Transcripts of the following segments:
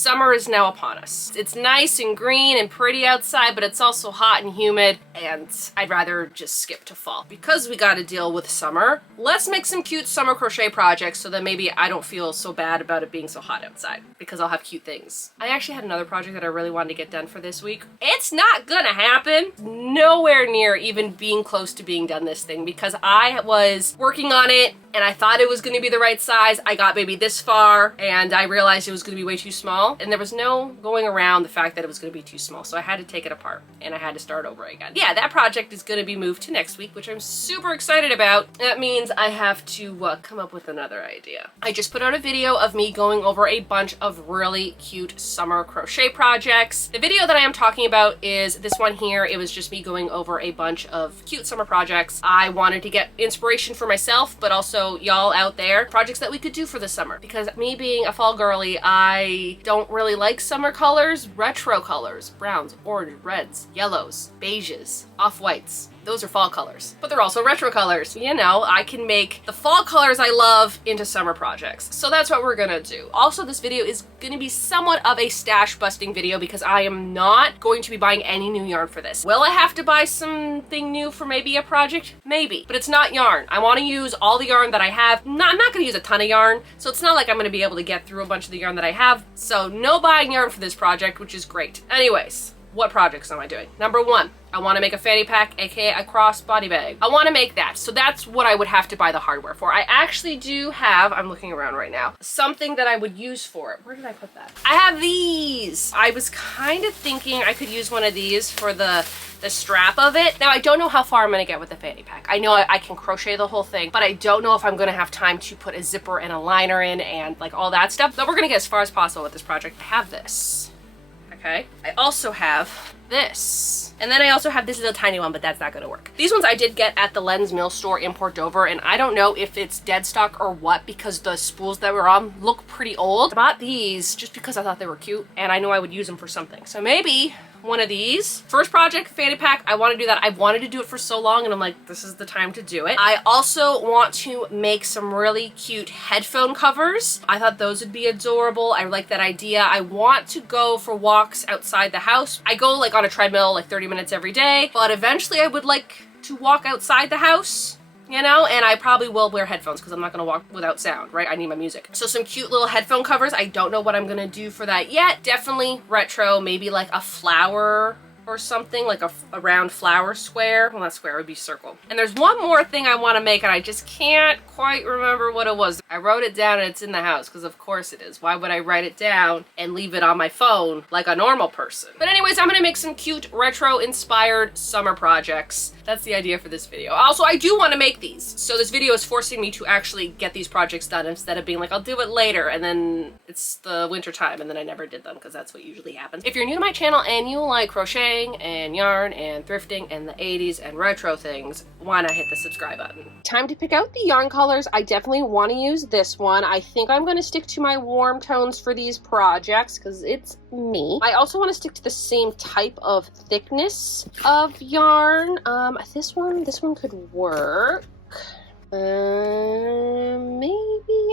Summer is now upon us. It's nice and green and pretty outside, but it's also hot and humid, and I'd rather just skip to fall. Because we gotta deal with summer, let's make some cute summer crochet projects so that maybe I don't feel so bad about it being so hot outside, because I'll have cute things. I actually had another project that I really wanted to get done for this week. It's not gonna happen. Nowhere near even being close to being done this thing, because I was working on it and I thought it was gonna be the right size. I got maybe this far and I realized it was gonna be way too small, and there was no going around the fact that it was gonna be too small, so I had to take it apart and I had to start over again. Yeah, that project is gonna be moved to next week, which I'm super excited about. That means I have to come up with another idea. I just put out a video of me going over a bunch of really cute summer crochet projects. The video that I am talking about is this one here. It was just me going over a bunch of cute summer projects. I wanted to get inspiration for myself, but also y'all out there, projects that we could do for the summer. Because me being a fall girly, I don't really like summer colors. Retro colors, browns, orange, reds, yellows, beiges, off-whites. Those are fall colors, but they're also retro colors. You know, I can make the fall colors I love into summer projects. So that's what we're gonna do. Also, this video is gonna be somewhat of a stash busting video because I am not going to be buying any new yarn for this. Will I have to buy something new for maybe a project? Maybe, but it's not yarn. I wanna use all the yarn that I have. I'm not gonna use a ton of yarn, so it's not like I'm gonna be able to get through a bunch of the yarn that I have. So no buying yarn for this project, which is great. Anyways, what projects am I doing? Number one, I want to make a fanny pack, aka a cross body bag. I want to make that, so that's what I would have to buy the hardware for. I actually do have, I'm looking around right now, something that I would use for it. Where did I put that? I have these! I was kind of thinking I could use one of these for the strap of it. Now, I don't know how far I'm gonna get with the fanny pack. I know I can crochet the whole thing, but I don't know if I'm gonna have time to put a zipper and a liner in and like all that stuff, but we're gonna get as far as possible with this project. I have this. Okay. I also have this. And then I also have this little tiny one, but that's not gonna work. These ones I did get at the Lens Mill store in Port Dover, and I don't know if it's dead stock or what because the spools that were on look pretty old. I bought these just because I thought they were cute and I know I would use them for something. So maybe one of these. First project, fanny pack. I want to do that. I've wanted to do it for so long and I'm like, this is the time to do it. I also want to make some really cute headphone covers. I thought those would be adorable. I like that idea. I want to go for walks outside the house. I go like on a treadmill like 30 minutes every day, but eventually I would like to walk outside the house, you know, and I probably will wear headphones because I'm not gonna walk without sound, right? I need my music. So some cute little headphone covers. I don't know what I'm gonna do for that yet. Definitely retro, maybe like a flower or something, like a round flower square. Well, not square, it would be circle. And there's one more thing I want to make and I just can't quite remember what it was. I wrote it down and it's in the house because of course it is. Why would I write it down and leave it on my phone like a normal person? But anyways, I'm gonna make some cute retro inspired summer projects. That's the idea for this video. Also, I do want to make these. So this video is forcing me to actually get these projects done instead of being like, I'll do it later and then it's the winter time and then I never did them because that's what usually happens. If you're new to my channel and you like crocheting and yarn and thrifting and the 80s and retro things, why not hit the subscribe button? Time to pick out the yarn colors. I definitely want to use this one. I think I'm going to stick to my warm tones for these projects because it's me. I also want to stick to the same type of thickness of yarn. This one could work. Maybe,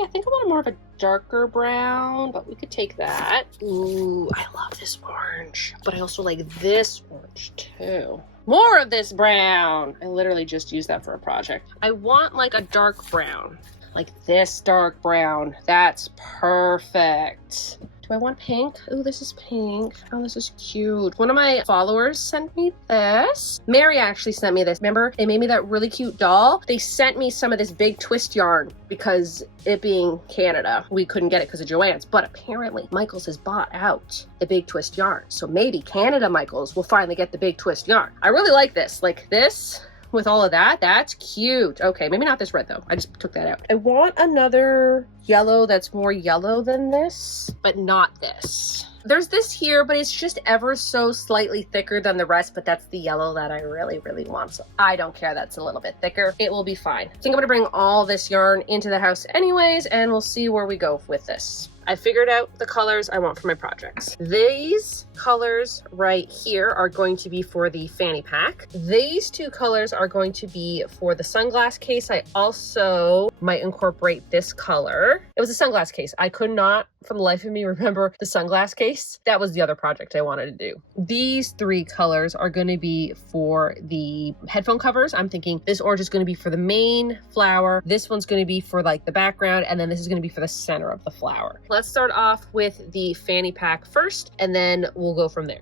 I think I want more of a darker brown, but we could take that. Ooh, I love this orange, but I also like this orange too. More of this brown. I literally just used that for a project. I want like a dark brown, like this dark brown. That's perfect. Do I want pink? Oh, this is pink. Oh, this is cute. One of my followers sent me this. Mary actually sent me this. Remember, they made me that really cute doll? They sent me some of this big twist yarn because it being Canada, we couldn't get it because of Joann's, but apparently Michaels has bought out the big twist yarn. So maybe Canada Michaels will finally get the big twist yarn. I really like this. Like this, with all of that, that's cute. Okay, maybe not this red though. I just took that out. I want another yellow that's more yellow than this, but not this. There's this here, but it's just ever so slightly thicker than the rest, but that's the yellow that I really, really want. So I don't care that's a little bit thicker. It will be fine. I think I'm gonna bring all this yarn into the house anyways, and we'll see where we go with this. I figured out the colors I want for my projects. These colors right here are going to be for the fanny pack. These two colors are going to be for the sunglass case. I also might incorporate this color. It was a sunglass case. I could not for the life of me remember the sunglass case. That was the other project I wanted to do. These three colors are going to be for the headphone covers. I'm thinking this orange is going to be for the main flower. This one's going to be for like the background, and then this is going to be for the center of the flower. Let's start off with the fanny pack first, and then we'll go from there.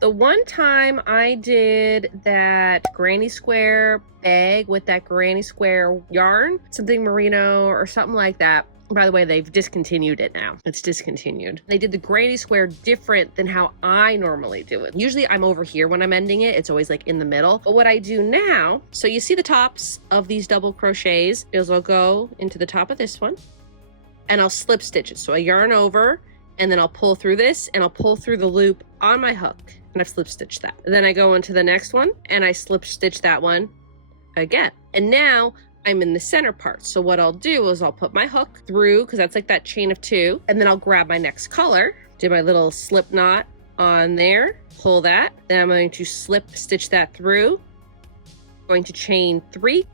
The one time I did that granny square bag with that granny square yarn, something merino or something like that. By the way, they've discontinued it now. It's discontinued. They did the granny square different than how I normally do it. Usually I'm over here when I'm ending it. It's always like in the middle. But what I do now, so you see the tops of these double crochets is I'll go into the top of this one and I'll slip stitch it. So I yarn over and then I'll pull through this and I'll pull through the loop on my hook. And I've slip stitched that. And then I go into the next one and I slip stitch that one again. And now I'm in the center part. So what I'll do is I'll put my hook through, because that's like that chain of two, and then I'll grab my next color, do my little slip knot on there, pull that, then I'm going to slip stitch that through, going to chain 3.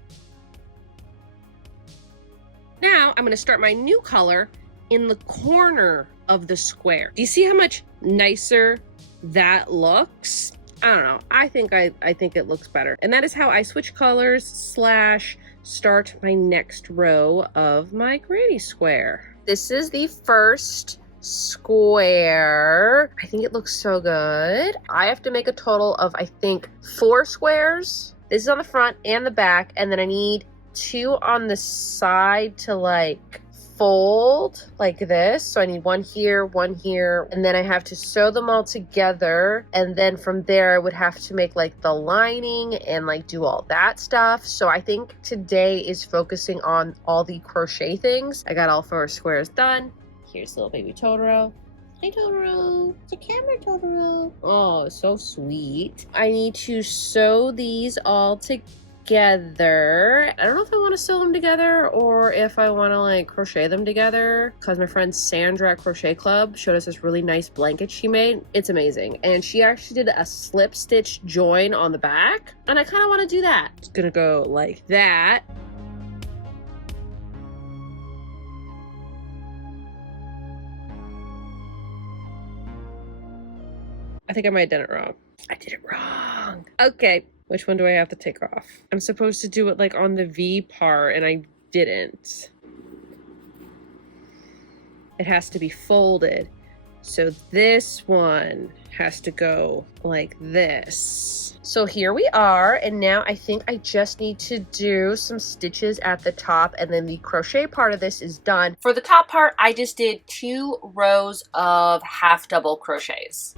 Now I'm going to start my new color in the corner of the square. Do you see how much nicer that looks? I don't know. I think it looks better. And that is how I switch colors / start my next row of my granny square. This is the first square. I think it looks so good. I have to make a total of, I think, 4 squares. This is on the front and the back, and then I need 2 on the side to like fold like this. So I need 1 here, 1 here, and then I have to sew them all together, and then from there I would have to make like the lining and like do all that stuff. So I think today is focusing on all the crochet things. I got all 4 squares done. Here's little baby Totoro. Hi Totoro. It's a camera, Totoro. Oh, so sweet. I need to sew these all together. I don't know if I want to sew them together or if I want to like crochet them together, because my friend Sandra at Crochet Club showed us this really nice blanket she made. It's amazing, and she actually did a slip stitch join on the back, and I kind of want to do that. It's gonna go like that. I think I might have done it wrong. I did it wrong. Okay. Which one do I have to take off? I'm supposed to do it like on the V part, and I didn't. It has to be folded. So this one has to go like this. So here we are, and now I think I just need to do some stitches at the top, and then the crochet part of this is done. For the top part, I just did 2 rows of half double crochets.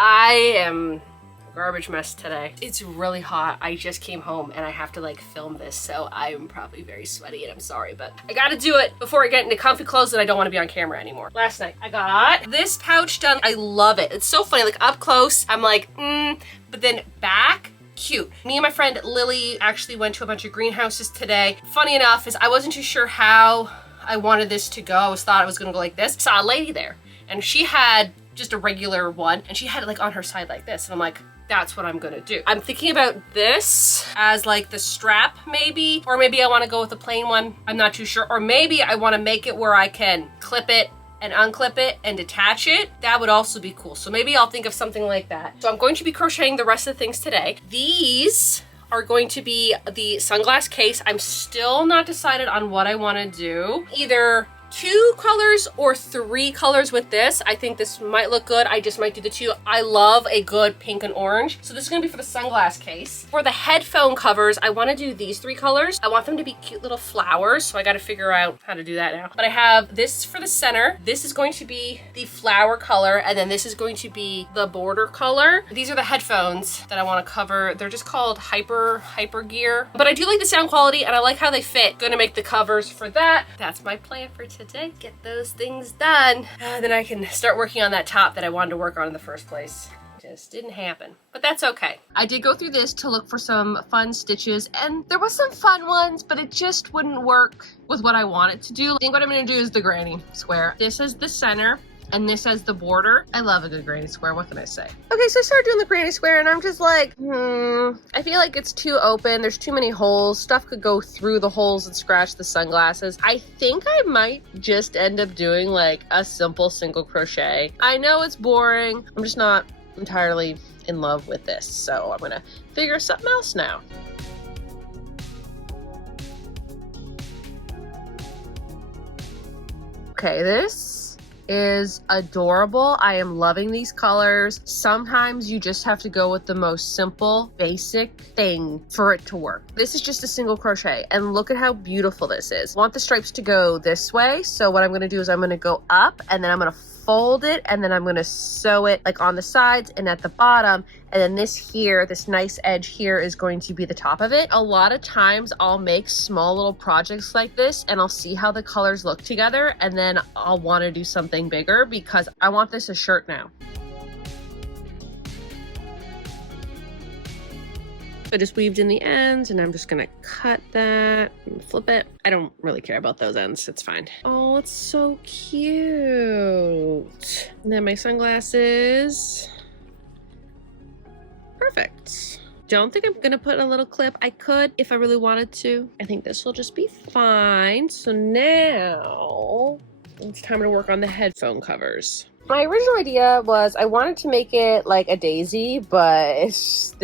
I am a garbage mess today. It's really hot. I just came home and I have to like film this, so I'm probably very sweaty and I'm sorry, but I gotta do it before I get into comfy clothes that I don't want to be on camera anymore. Last night I got this pouch done. I love it. It's so funny, like up close I'm like but then back, cute. Me and my friend Lily actually went to a bunch of greenhouses today. Funny enough is I wasn't too sure how I wanted this to go. I thought it was gonna go like this. Saw a lady there and she had just a regular one, and she had it like on her side like this, and I'm like, that's what I'm gonna do. I'm thinking about this as like the strap maybe, or maybe I want to go with a plain one. I'm not too sure. Or maybe I want to make it where I can clip it and unclip it and detach it. That would also be cool. So maybe I'll think of something like that. So I'm going to be crocheting the rest of the things today. These are going to be the sunglass case. I'm still not decided on what I want to do. Either 2 colors or 3 colors with this. I think this might look good. I just might do the 2. I love a good pink and orange. So this is gonna be for the sunglass case. For the headphone covers, I wanna do these 3 colors. I want them to be cute little flowers, so I gotta figure out how to do that now. But I have this for the center. This is going to be the flower color, and then this is going to be the border color. These are the headphones that I wanna cover. They're just called Hyper Gear. But I do like the sound quality, and I like how they fit. Gonna make the covers for that. That's my plan for today. Get those things done. Then I can start working on that top that I wanted to work on in the first place. Just didn't happen, but that's okay. I did go through this to look for some fun stitches, and there was some fun ones, but it just wouldn't work with what I wanted to do. I think what I'm gonna do is the granny square. This is the center, and this has the border. I love a good granny square, what can I say? Okay, so I started doing the granny square, and I'm just like, I feel like it's too open. There's too many holes. Stuff could go through the holes and scratch the sunglasses. I think I might just end up doing like a simple single crochet. I know it's boring. I'm just not entirely in love with this, so I'm gonna figure something else now. Okay, this is adorable. I am loving these colors. Sometimes you just have to go with the most simple, basic thing for it to work. This is just a single crochet, and look at how beautiful this is. I want the stripes to go this way, so what I'm gonna do is I'm gonna go up, and then I'm gonna fold it, and then I'm gonna sew it like on the sides and at the bottom, and then this here, this nice edge here is going to be the top of it. A lot of times I'll make small little projects like this, and I'll see how the colors look together, and then I'll want to do something bigger because I want this a shirt now. I just weaved in the ends, and I'm just gonna cut that and flip it. I don't really care about those ends, it's fine. Oh, it's so cute. And then my sunglasses. Perfect. Don't think I'm gonna put a little clip. I could if I really wanted to. I think this will just be fine. So now it's time to work on the headphone covers. My original idea was I wanted to make it like a daisy, but it's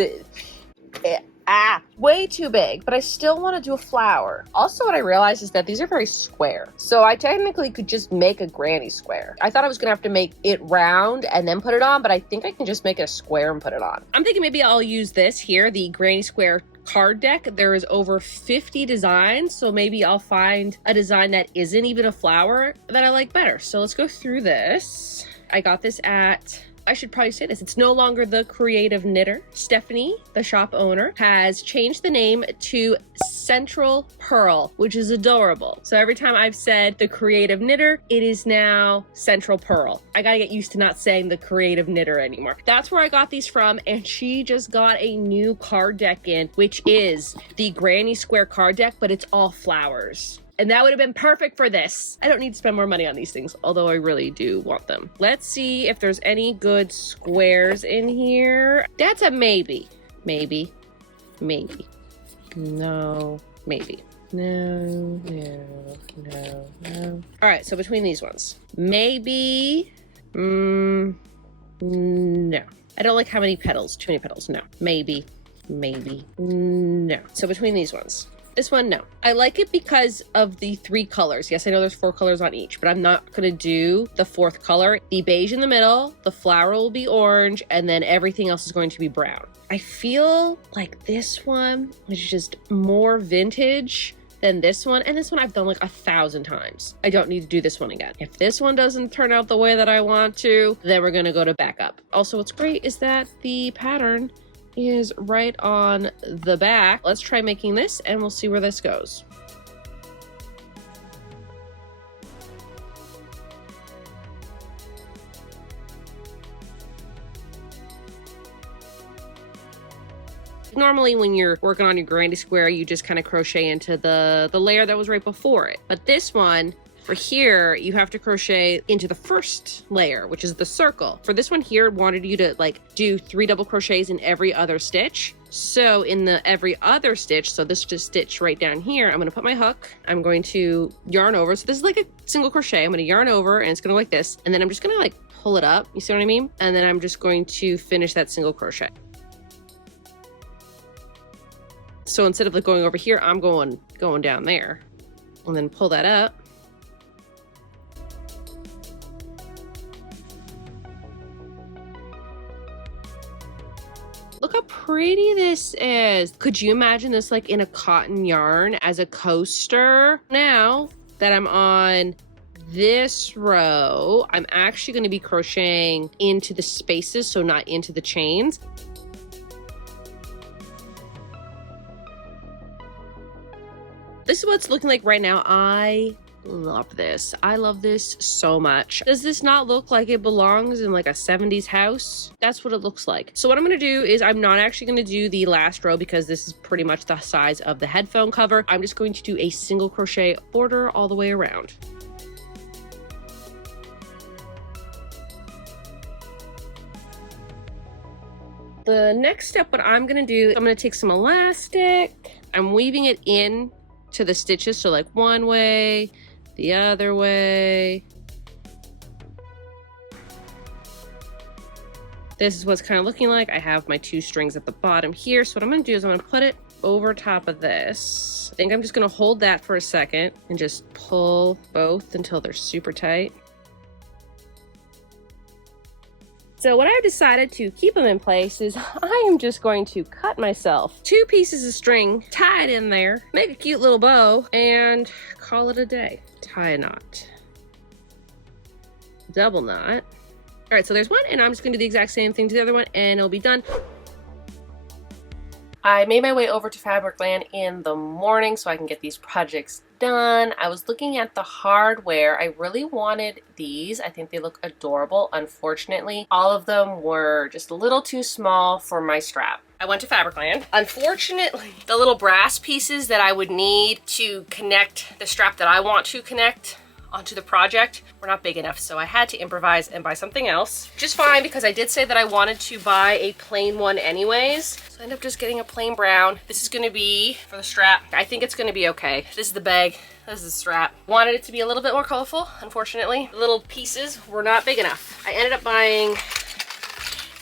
way too big, but I still want to do a flower. Also, what I realized is that these are very square, so I technically could just make a granny square. I thought I was gonna have to make it round and then put it on, but I think I can just make it a square and put it on. I'm thinking maybe I'll use this here, the granny square card deck. There is over 50 designs, so maybe I'll find a design that isn't even a flower that I like better. So let's go through this. I got this at, I should probably say this, it's no longer the Creative Knitter. Stephanie, the shop owner, has changed the name to Central Pearl, which is adorable. So every time I've said the Creative Knitter, it is now Central Pearl. I gotta get used to not saying the Creative Knitter anymore. That's where I got these from, and she just got a new card deck in, which is the Granny Square card deck, but it's all flowers. And that would have been perfect for this. I don't need to spend more money on these things, although I really do want them. Let's see if there's any good squares in here. That's a maybe. Maybe. Maybe. No. Maybe. No. No. No. No. All right, so between these ones. Maybe. No. I don't like how many petals. Too many petals. No. Maybe. Maybe. No. So between these ones. This one, no. I like it because of the 3 colors. Yes, I know there's 4 colors on each, but I'm not gonna do the 4th color. The beige in the middle, the flower will be orange, and then everything else is going to be brown. I feel like this one is just more vintage than this one, and this one I've done like 1,000 times. I don't need to do this one again. If this one doesn't turn out the way that I want to, then we're gonna go to backup. Also, what's great is that the pattern is right on the back. Let's try making this and we'll see where this goes. Normally when you're working on your granny square, you just kind of crochet into the layer that was right before it. But this one, for here, you have to crochet into the first layer, which is the circle. For this one here, it wanted you to like do 3 double crochets in every other stitch. So in the every other stitch, so this just stitch right down here, I'm gonna put my hook, I'm going to yarn over. So this is like a single crochet. I'm gonna yarn over and it's gonna go like this. And then I'm just gonna like pull it up, you see what I mean? And then I'm just going to finish that single crochet. So instead of like going over here, I'm going down there and then pull that up. pretty this is. Could you imagine this like in a cotton yarn as a coaster? Now that I'm on this row, I'm actually going to be crocheting into the spaces, so not into the chains. This is what it's looking like right now. I love this. I love this so much. Does this not look like it belongs in like a 70s house? That's what it looks like. So what I'm going to do is I'm not actually going to do the last row because this is pretty much the size of the headphone cover. I'm just going to do a single crochet border all the way around. The next step, what I'm going to do, I'm going to take some elastic. I'm weaving it in to the stitches, so like one way, the other way. This is what's kind of looking like. I have my 2 strings at the bottom here, so what I'm going to do is I'm going to put it over top of this. I think I'm just going to hold that for a second and just pull both until they're super tight. So what I've decided to keep them in place is I am just going to cut myself 2 pieces of string, tie it in there, make a cute little bow, and call it a day. Tie a knot. Double knot. All right, so there's one, and I'm just gonna do the exact same thing to the other one, and it'll be done. I made my way over to Fabricland in the morning so I can get these projects done. I was looking at the hardware. I really wanted these. I think they look adorable. Unfortunately, all of them were just a little too small for my strap. I went to Fabricland. Unfortunately, the little brass pieces that I would need to connect the strap that I want to connect onto the project were not big enough, so I had to improvise and buy something else. Just fine, because I did say that I wanted to buy a plain one anyways. So I ended up just getting a plain brown. This is gonna be for the strap. I think it's gonna be okay. This is the bag, this is the strap. Wanted it to be a little bit more colorful. Unfortunately, the little pieces were not big enough. I ended up buying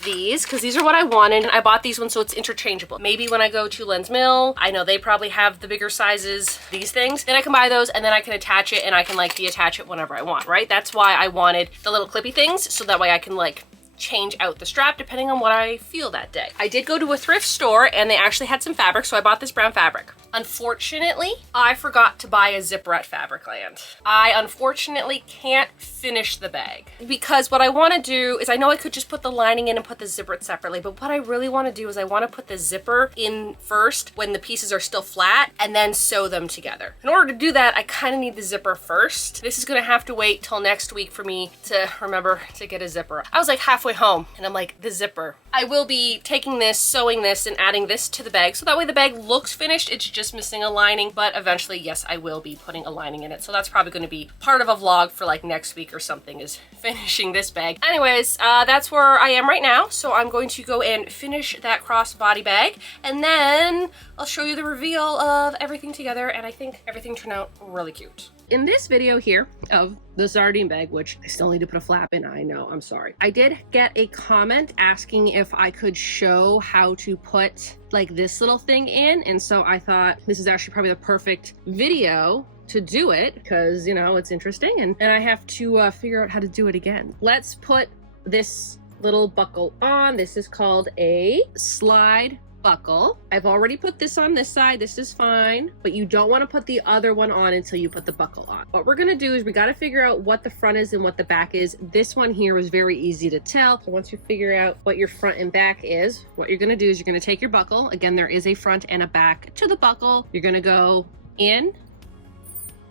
these because these are what I wanted. I bought these ones so it's interchangeable. Maybe when I go to Lens Mill, I know they probably have the bigger sizes, these things, then I can buy those and then I can attach it and I can like deattach it whenever I want, right? That's why I wanted the little clippy things, so that way I can like change out the strap depending on what I feel that day. I did go to a thrift store and they actually had some fabric, so I bought this brown fabric. Unfortunately, I forgot to buy a zipper at Fabricland. I unfortunately can't finish the bag because what I want to do is, I know I could just put the lining in and put the zipper separately, but what I really want to do is I want to put the zipper in first when the pieces are still flat and then sew them together. In order to do that, I kind of need the zipper first. This is going to have to wait till next week for me to remember to get a zipper. I was like halfway home and I'm like, the zipper. I will be taking this, sewing this, and adding this to the bag so that way the bag looks finished. It's just missing a lining, but eventually, yes, I will be putting a lining in it. So that's probably going to be part of a vlog for like next week or something, is finishing this bag. Anyways, that's where I am right now. So I'm going to go and finish that crossbody bag, and then I'll show you the reveal of everything together, and I think everything turned out really cute. In this video here of the sardine bag, which I still need to put a flap in, I know, I'm sorry. I did get a comment asking if I could show how to put like this little thing in, and so I thought this is actually probably the perfect video to do it because, you know, it's interesting and I have to figure out how to do it again. Let's put this little buckle on. This is called a slide buckle. I've already put this on this side. This is fine, but you don't want to put the other one on until you put the buckle on. What we're going to do is we got to figure out what the front is and what the back is. This one here was very easy to tell. So once you figure out what your front and back is, what you're going to do is you're going to take your buckle. Again, there is a front and a back to the buckle. You're going to go in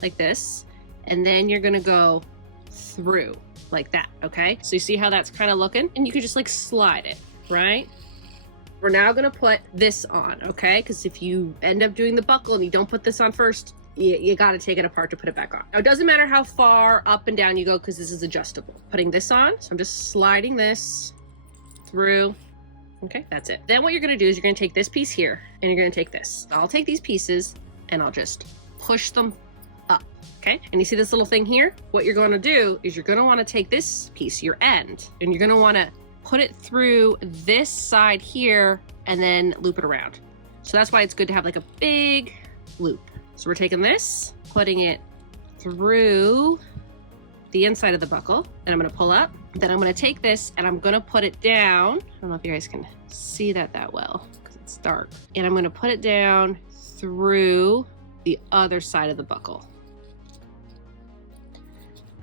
like this, and then you're going to go through like that. Okay. So you see how that's kind of looking, and you can just like slide it, right? We're now gonna put this on, okay? Because if you end up doing the buckle and you don't put this on first, you gotta take it apart to put it back on. Now, it doesn't matter how far up and down you go because this is adjustable. Putting this on, so I'm just sliding this through. Okay, that's it. Then what you're gonna do is you're gonna take this piece here and you're gonna take this. I'll take these pieces and I'll just push them up, okay? And you see this little thing here? What you're gonna do is you're gonna wanna take this piece, your end, and you're gonna wanna put it through this side here and then loop it around. So that's why it's good to have like a big loop. So we're taking this, putting it through the inside of the buckle, and I'm gonna pull up. Then I'm gonna take this and I'm gonna put it down. I don't know if you guys can see that well. It's dark. And I'm gonna put it down through the other side of the buckle.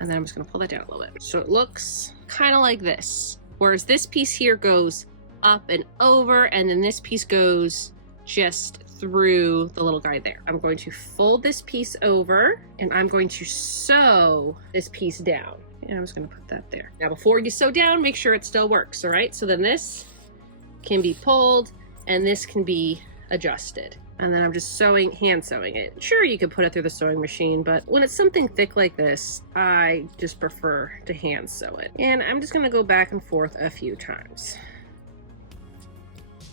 And then I'm just gonna pull that down a little bit. So it looks kind of like this. Whereas this piece here goes up and over, and then this piece goes just through the little guy there. I'm going to fold this piece over, and I'm going to sew this piece down. And I'm just gonna put that there. Now before you sew down, make sure it still works, all right? So then this can be pulled, and this can be adjusted. And then I'm just sewing, hand sewing it. Sure, you could put it through the sewing machine, but when it's something thick like this, I just prefer to hand sew it. And I'm just gonna go back and forth a few times.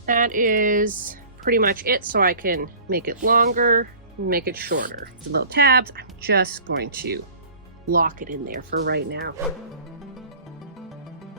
That is pretty much it, so I can make it longer, make it shorter. The little tabs, I'm just going to lock it in there for right now.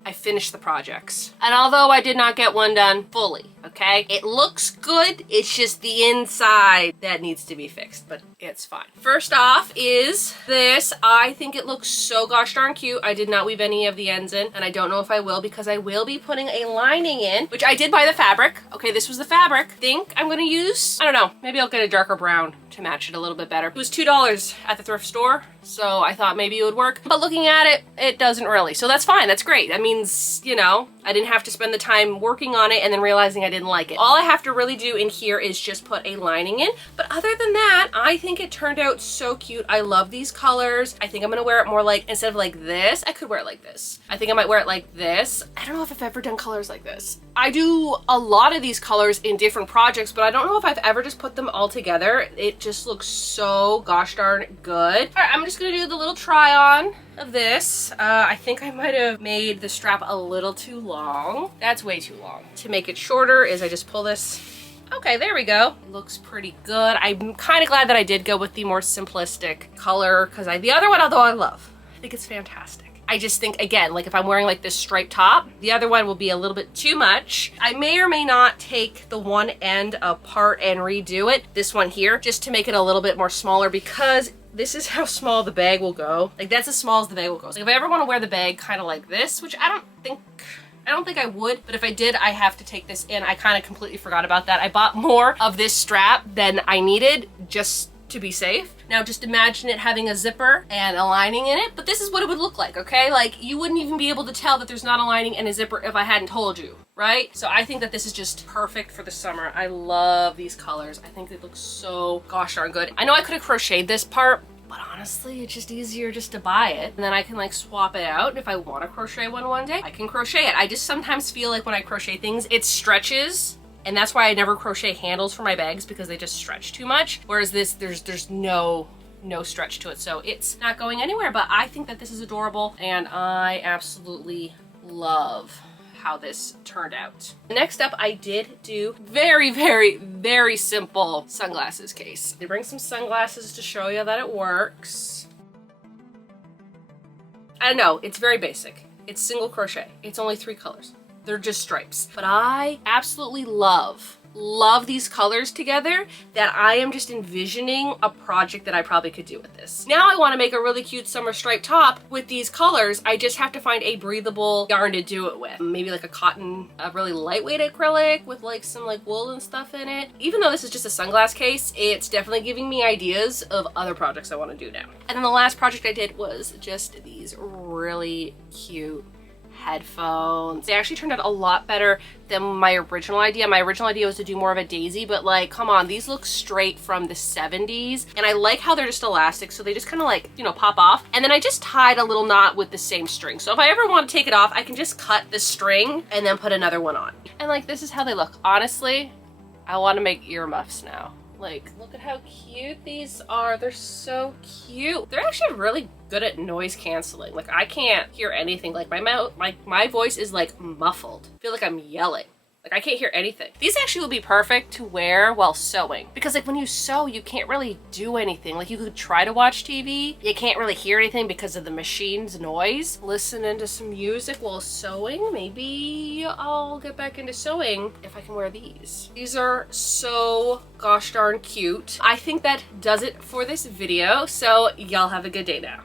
I finished the projects. And although I did not get one done fully, okay? It looks good, it's just the inside that needs to be fixed, but it's fine. First off is this. I think it looks so gosh darn cute. I did not weave any of the ends in, and I don't know if I will because I will be putting a lining in, which I did buy the fabric. Okay, this was the fabric. Think I'm gonna use, I don't know, maybe I'll get a darker brown to match it a little bit better. It was $2 at the thrift store, so I thought maybe it would work. But looking at it, it doesn't really. So that's fine, that's great. That means, you know, I didn't have to spend the time working on it and then realizing I didn't like it. All I have to really do in here is just put a lining in. But other than that, I think it turned out so cute. I love these colors. I think I'm gonna wear it more like, instead of like this, I could wear it like this. I think I might wear it like this. I don't know if I've ever done colors like this. I do a lot of these colors in different projects, but I don't know if I've ever just put them all together. It just looks so gosh darn good. All right, I'm just gonna do the little try on of this. I think I might have made the strap a little too long. That's way too long. To make it shorter is I just pull this. Okay, there we go. It looks pretty good. I'm kind of glad that I did go with the more simplistic color because the other one, although I love, I think it's fantastic. I just think, again, like if I'm wearing like this striped top, the other one will be a little bit too much. I may or may not take the one end apart and redo it, this one here, just to make it a little bit more smaller because this is how small the bag will go. Like that's as small as the bag will go. So if I ever want to wear the bag kind of like this, which I don't think I would, but if I did, I have to take this in. I kind of completely forgot about that. I bought more of this strap than I needed just to be safe. Now just imagine it having a zipper and a lining in it, but this is what it would look like, okay? Like you wouldn't even be able to tell that there's not a lining and a zipper if I hadn't told you, right? So I think that this is just perfect for the summer. I love these colors. I think they look so gosh darn good. I know I could have crocheted this part, but honestly, it's just easier just to buy it. And then I can like swap it out. And if I want to crochet one day, I can crochet it. I just sometimes feel like when I crochet things, it stretches. And that's why I never crochet handles for my bags because they just stretch too much. Whereas this, there's no stretch to it. So it's not going anywhere, but I think that this is adorable and I absolutely love how this turned out. Next up, I did do very simple sunglasses case. They bring some sunglasses to show you that it works. I don't know, it's very basic. It's single crochet. It's only 3 colors. They're just stripes. But I absolutely love these colors together that I am just envisioning a project that I probably could do with this. Now I want to make a really cute summer striped top with these colors. I just have to find a breathable yarn to do it with. Maybe like a cotton, a really lightweight acrylic with like some like wool and stuff in it. Even though this is just a sunglass case, it's definitely giving me ideas of other projects I want to do now. And then the last project I did was just these really cute headphones. They actually turned out a lot better than my original idea. My original idea was to do more of a daisy, but like, come on, these look straight from the 70s. And I like how they're just elastic, so they just kind of like, you know, pop off. And then I just tied a little knot with the same string. So if I ever want to take it off, I can just cut the string and then put another one on. And like, this is how they look. Honestly, I want to make earmuffs now. Like, look at how cute these are. They're so cute. They're actually really good at noise canceling. Like, I can't hear anything. Like, my voice is like muffled. I feel like I'm yelling. Like, I can't hear anything. These actually would be perfect to wear while sewing. Because like when you sew, you can't really do anything. Like you could try to watch TV. You can't really hear anything because of the machine's noise. Listening to some music while sewing. Maybe I'll get back into sewing if I can wear these. These are so gosh darn cute. I think that does it for this video. So y'all have a good day now.